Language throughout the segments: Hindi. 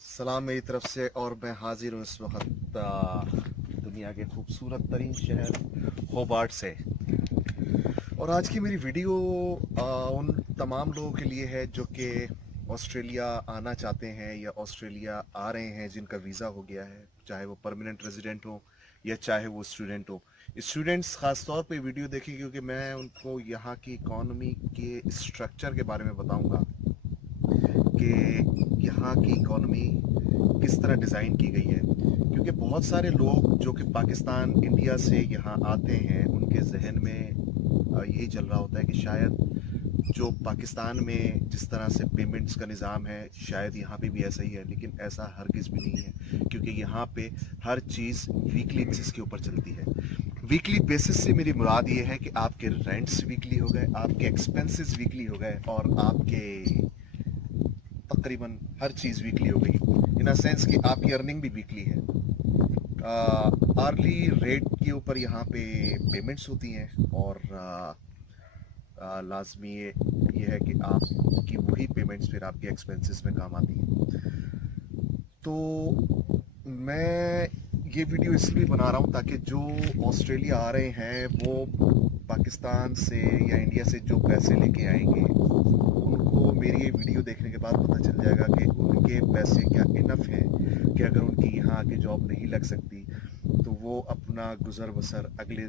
सलाम मेरी तरफ से। और मैं हाजिर हूँ इस वक्त दुनिया के खूबसूरत तरीन शहर होबार्ट से। और आज की मेरी वीडियो उन तमाम लोगों के लिए है जो कि ऑस्ट्रेलिया आना चाहते हैं या ऑस्ट्रेलिया आ रहे हैं, जिनका वीज़ा हो गया है, चाहे वो परमानेंट रेजिडेंट हो या चाहे वो स्टूडेंट हो। स्टूडेंट्स ख़ास तौर पे वीडियो देखें क्योंकि मैं उनको यहाँ की इकॉनमी के स्ट्रक्चर के बारे में बताऊँगा कि यहाँ की इकॉनमी किस तरह डिज़ाइन की गई है। क्योंकि बहुत सारे लोग जो कि पाकिस्तान इंडिया से यहाँ आते हैं, उनके जहन में यही चल रहा होता है कि शायद जो पाकिस्तान में जिस तरह से पेमेंट्स का निज़ाम है शायद यहाँ पे भी ऐसा ही है, लेकिन ऐसा हरगिज़ भी नहीं है। क्योंकि यहाँ पे हर चीज़ वीकली बेसिस के ऊपर चलती है। वीकली बेसिस से मेरी मुराद ये है कि आपके रेंट्स वीकली हो गए, आपके एक्सपेंसेस वीकली हो गए और आपके तकरीबन हर चीज़ वीकली हो गई, इन अ सेंस कि आपकी अर्निंग भी वीकली है। आर्ली रेट के ऊपर यहाँ पे पेमेंट्स होती हैं और लाजमी ये है कि आपकी वही पेमेंट्स फिर आपके एक्सपेंसेस में काम आती हैं। तो मैं ये वीडियो इसलिए बना रहा हूँ ताकि जो ऑस्ट्रेलिया आ रहे हैं वो पाकिस्तान से या इंडिया से जो पैसे लेके आएंगे, उनको मेरी ये वीडियो देखने के बाद पता चल जाएगा कि उनके पैसे क्या इनफ हैं कि अगर उनकी यहाँ आके जॉब नहीं लग सकती तो वो अपना गुजर बसर अगले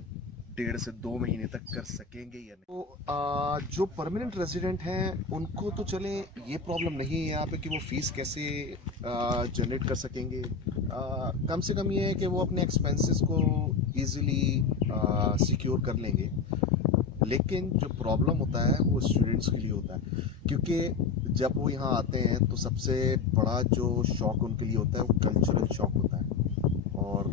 1.5 से 2 महीने तक कर सकेंगे या नहीं। तो जो परमानेंट रेजिडेंट हैं उनको तो चलें ये प्रॉब्लम नहीं है यहाँ पे कि वो फ़ीस कैसे जनरेट कर सकेंगे। कम से कम ये है कि वो अपने एक्सपेंसेस को इजीली सिक्योर कर लेंगे। लेकिन जो प्रॉब्लम होता है वो स्टूडेंट्स के लिए होता है, क्योंकि जब वो यहाँ आते हैं तो सबसे बड़ा जो शौक उनके लिए होता है वो कल्चरल शौक होता है। और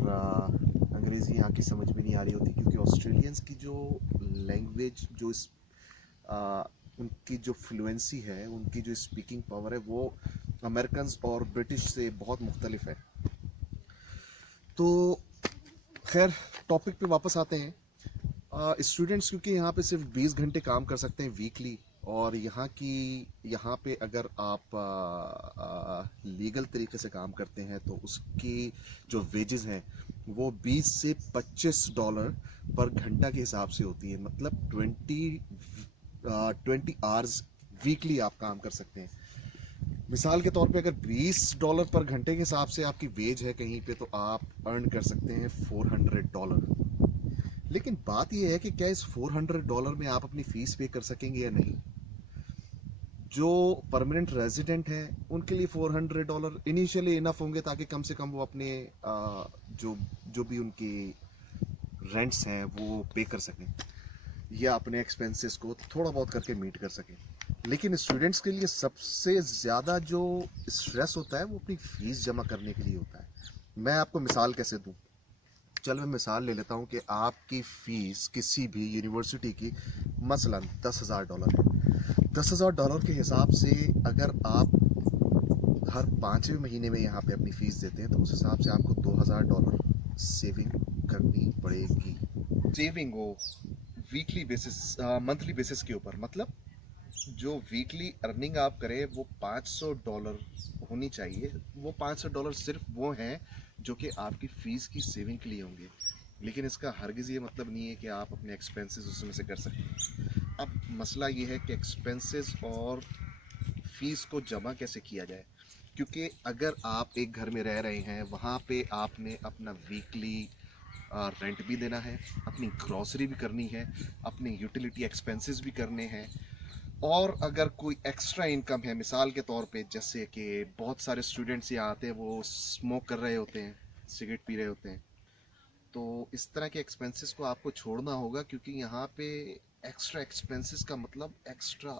अंग्रेज़ी यहाँ की समझ में नहीं आ रही होती, क्योंकि ऑस्ट्रेलियंस की जो लैंग्वेज जो आ, उनकी जो फ्लुएंसी है, उनकी जो स्पीकिंग पावर है, वो अमेरिकन और ब्रिटिश से बहुत मुख्तलिफ है। तो खैर, टॉपिक पे वापस आते हैं। स्टूडेंट्स क्योंकि यहाँ पे सिर्फ 20 घंटे काम कर सकते हैं वीकली, और यहाँ पे अगर आप लीगल तरीके से काम करते हैं तो उसकी जो वेजेस हैं वो 20 से $25 पर घंटा के हिसाब से होती है। मतलब 20 आवर्स वीकली आप काम कर सकते हैं। मिसाल के तौर पे अगर $20 पर घंटे के हिसाब से आपकी वेज है कहीं पे, तो आप अर्न कर सकते हैं $400। लेकिन बात यह है कि क्या इस $400 में आप अपनी फीस पे कर सकेंगे या नहीं। जो परमानेंट रेजिडेंट हैं उनके लिए $400 इनिशियली इनफ होंगे ताकि कम से कम वो अपने जो जो भी उनकी रेंट्स हैं वो पे कर सकें या अपने एक्सपेंसेस को थोड़ा बहुत करके मीट कर सकें। लेकिन स्टूडेंट्स के लिए सबसे ज़्यादा जो स्ट्रेस होता है वो अपनी फ़ीस जमा करने के लिए होता है। मैं आपको मिसाल कैसे दूं? चल मैं मिसाल ले लेता हूं कि आपकी फ़ीस किसी भी यूनिवर्सिटी की मसलन $10,000 है। $10,000 के हिसाब से अगर आप हर 5वें महीने में यहाँ पे अपनी फ़ीस देते हैं तो उस हिसाब से आपको $2,000 सेविंग करनी पड़ेगी। सेविंग हो वीकली बेसिस, मंथली बेसिस के ऊपर, मतलब जो वीकली अर्निंग आप करें वो $500 होनी चाहिए। वो $500 सिर्फ वो हैं जो कि आपकी फ़ीस की सेविंग के लिए होंगे। लेकिन इसका हरगिज़ ये मतलब नहीं है कि आप अपने एक्सपेंसेस उसमें से कर सकते। अब मसला ये है कि एक्सपेंसेस और फ़ीस को जमा कैसे किया जाए। क्योंकि अगर आप एक घर में रह रहे हैं, वहाँ पे आपने अपना वीकली रेंट भी देना है, अपनी ग्रॉसरी भी करनी है, अपने यूटिलिटी एक्सपेंसेस भी करने हैं, और अगर कोई एक्स्ट्रा इनकम है, मिसाल के तौर पे जैसे कि बहुत सारे स्टूडेंट्स यहाँ आते हैं वो स्मोक कर रहे होते हैं, सिगरेट पी रहे होते हैं, तो इस तरह के एक्सपेंसेस को आपको छोड़ना होगा, क्योंकि यहाँ पे एक्स्ट्रा एक्सपेंसेस का मतलब एक्स्ट्रा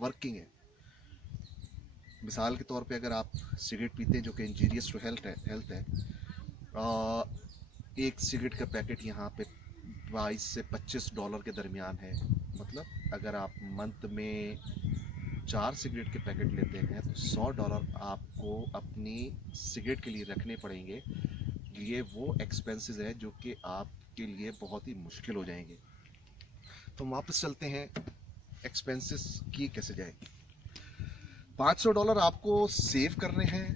वर्किंग है। मिसाल के तौर पे अगर आप सिगरेट पीते हैं जो कि इंजीरियस टू हेल्थ है, आ, एक सिगरेट का पैकेट यहाँ पे $22 से $25 के दरमियान है। मतलब अगर आप मंथ में 4 सिगरेट के पैकेट लेते हैं तो $100 आपको अपनी सिगरेट के लिए रखने पड़ेंगे। ये वो एक्सपेंसेस है जो कि आपके लिए बहुत ही मुश्किल हो जाएंगे। तो वापस चलते हैं, एक्सपेंसेस की कैसे जाए। $500 आपको सेव करने हैं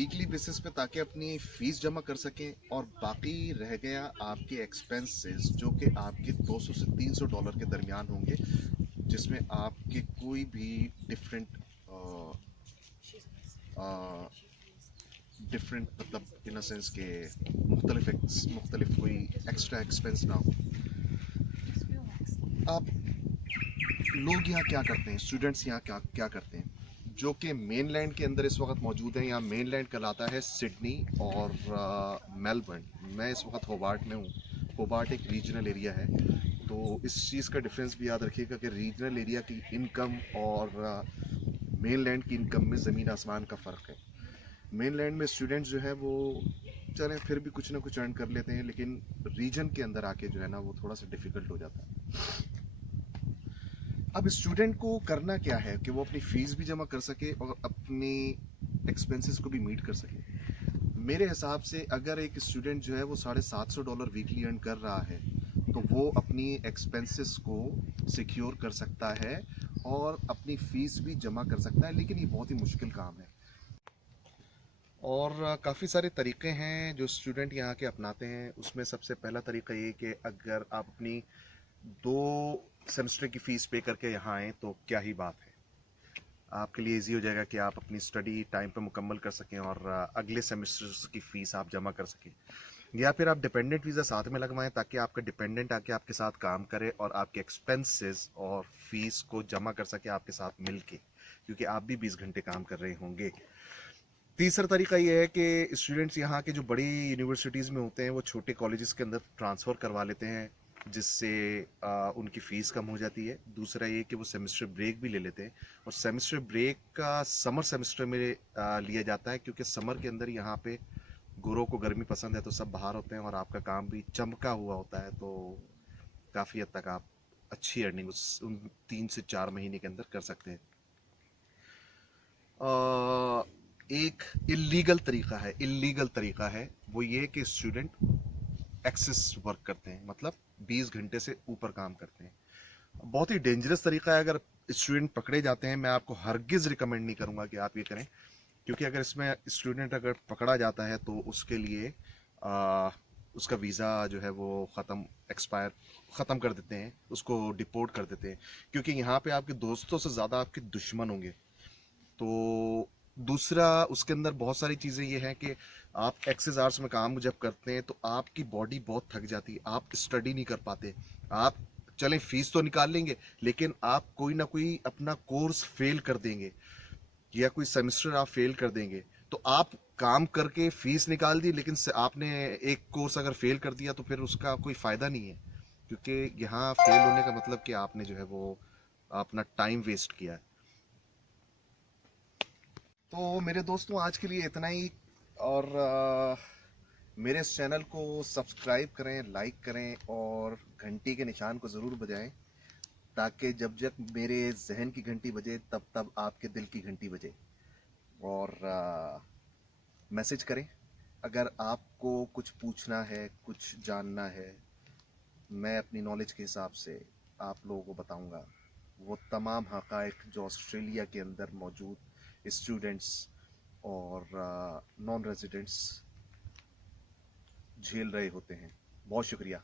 वीकली बेसिस पे, ताकि अपनी फीस जमा कर सकें। और बाकी रह गया आपके एक्सपेंसेस, जो कि आपके 200 से 300 डॉलर के दरमियान होंगे, जिसमें आपके कोई भी डिफरेंट मतलब इन अ सेंस के मुख्तलिफ कोई एक्स्ट्रा एक्सपेंस ना हो। आप लोग यहाँ क्या करते हैं, स्टूडेंट्स यहाँ क्या क्या करते हैं, जो कि मेनलैंड के अंदर इस वक्त मौजूद हैं। यहाँ मेनलैंड कहलाता है सिडनी और मेलबर्न। मैं इस वक्त होबार्ट में हूँ। होबार्ट एक रीजनल एरिया है, तो इस चीज़ का डिफरेंस भी याद रखिएगा कि रीजनल एरिया की इनकम और मेनलैंड की इनकम में ज़मीन आसमान का फ़र्क है। मेनलैंड में स्टूडेंट्स जो है वो चलें फिर भी कुछ ना कुछ अर्न कर लेते हैं, लेकिन रीजन के अंदर आके जो है ना वो थोड़ा सा डिफ़िकल्ट हो जाता है। अब स्टूडेंट को करना क्या है कि वो अपनी फ़ीस भी जमा कर सके और अपनी एक्सपेंसेस को भी मीट कर सके। मेरे हिसाब से अगर एक स्टूडेंट जो है वो $750 वीकली अर्न कर रहा है, तो वो अपनी एक्सपेंसेस को सिक्योर कर सकता है और अपनी फ़ीस भी जमा कर सकता है, लेकिन ये बहुत ही मुश्किल काम है। और काफ़ी सारे तरीक़े हैं जो स्टूडेंट यहाँ के अपनाते हैं। उसमें सबसे पहला तरीका ये कि अगर आप अपनी 2 सेमेस्टर की फ़ीस पे करके यहाँ आएँ तो क्या ही बात है। आपके लिए इजी हो जाएगा कि आप अपनी स्टडी टाइम पे मुकम्मल कर सकें और अगले सेमेस्टर्स की फ़ीस आप जमा कर सकें। या फिर आप डिपेंडेंट वीज़ा साथ में लगवाएं, ताकि आपका डिपेंडेंट आके आपके साथ काम करे और आपके एक्सपेंसेस और फीस को जमा कर सके आपके साथ मिल के, क्योंकि आप भी 20 घंटे काम कर रहे होंगे। तीसरा तरीका ये है कि स्टूडेंट्स यहाँ के जो बड़ी यूनिवर्सिटीज़ में होते हैं वो छोटे कॉलेजेस के अंदर ट्रांसफ़र करवा लेते हैं, जिससे उनकी फ़ीस कम हो जाती है। दूसरा ये कि वो सेमेस्टर ब्रेक भी ले लेते हैं, और सेमेस्टर ब्रेक का समर सेमेस्टर में लिया जाता है, क्योंकि समर के अंदर यहाँ पे गोरों को गर्मी पसंद है, तो सब बाहर होते हैं और आपका काम भी चमका हुआ होता है, तो काफ़ी हद तक आप अच्छी अर्निंग उन 3 से 4 महीने के अंदर कर सकते हैं। एक इलीगल तरीका है वो ये कि स्टूडेंट एक्सेस वर्क करते हैं, मतलब 20 घंटे से ऊपर काम करते हैं। बहुत ही डेंजरस तरीका है। अगर स्टूडेंट पकड़े जाते हैं, मैं आपको हरगिज़ रिकमेंड नहीं करूंगा कि आप ये करें, क्योंकि अगर इसमें स्टूडेंट अगर पकड़ा जाता है तो उसके लिए उसका वीज़ा जो है वो ख़त्म कर देते हैं, उसको डिपोर्ट कर देते हैं, क्योंकि यहाँ पे आपके दोस्तों से ज़्यादा आपके दुश्मन होंगे। तो दूसरा, उसके अंदर बहुत सारी चीज़ें ये हैं कि आप एक्सेस आवर्स में काम जब करते हैं तो आपकी बॉडी बहुत थक जाती है, आप स्टडी नहीं कर पाते। आप चलें फ़ीस तो निकाल लेंगे, लेकिन आप कोई ना कोई अपना कोर्स फेल कर देंगे या कोई सेमेस्टर आप फेल कर देंगे। तो आप काम करके फ़ीस निकाल दी, लेकिन आपने एक कोर्स अगर फेल कर दिया तो फिर उसका कोई फ़ायदा नहीं है, क्योंकि यहाँ फेल होने का मतलब कि आपने जो है वो अपना टाइम वेस्ट किया है। तो मेरे दोस्तों, आज के लिए इतना ही। और मेरे इस चैनल को सब्सक्राइब करें, लाइक करें और घंटी के निशान को ज़रूर बजाएं, ताकि जब जब मेरे जहन की घंटी बजे तब तब आपके दिल की घंटी बजे। और मैसेज करें अगर आपको कुछ पूछना है, कुछ जानना है। मैं अपनी नॉलेज के हिसाब से आप लोगों को बताऊंगा वो तमाम हक़ाइक़ जो ऑस्ट्रेलिया के अंदर मौजूद स्टूडेंट्स और नॉन रेजिडेंट्स झेल रहे होते हैं। बहुत शुक्रिया।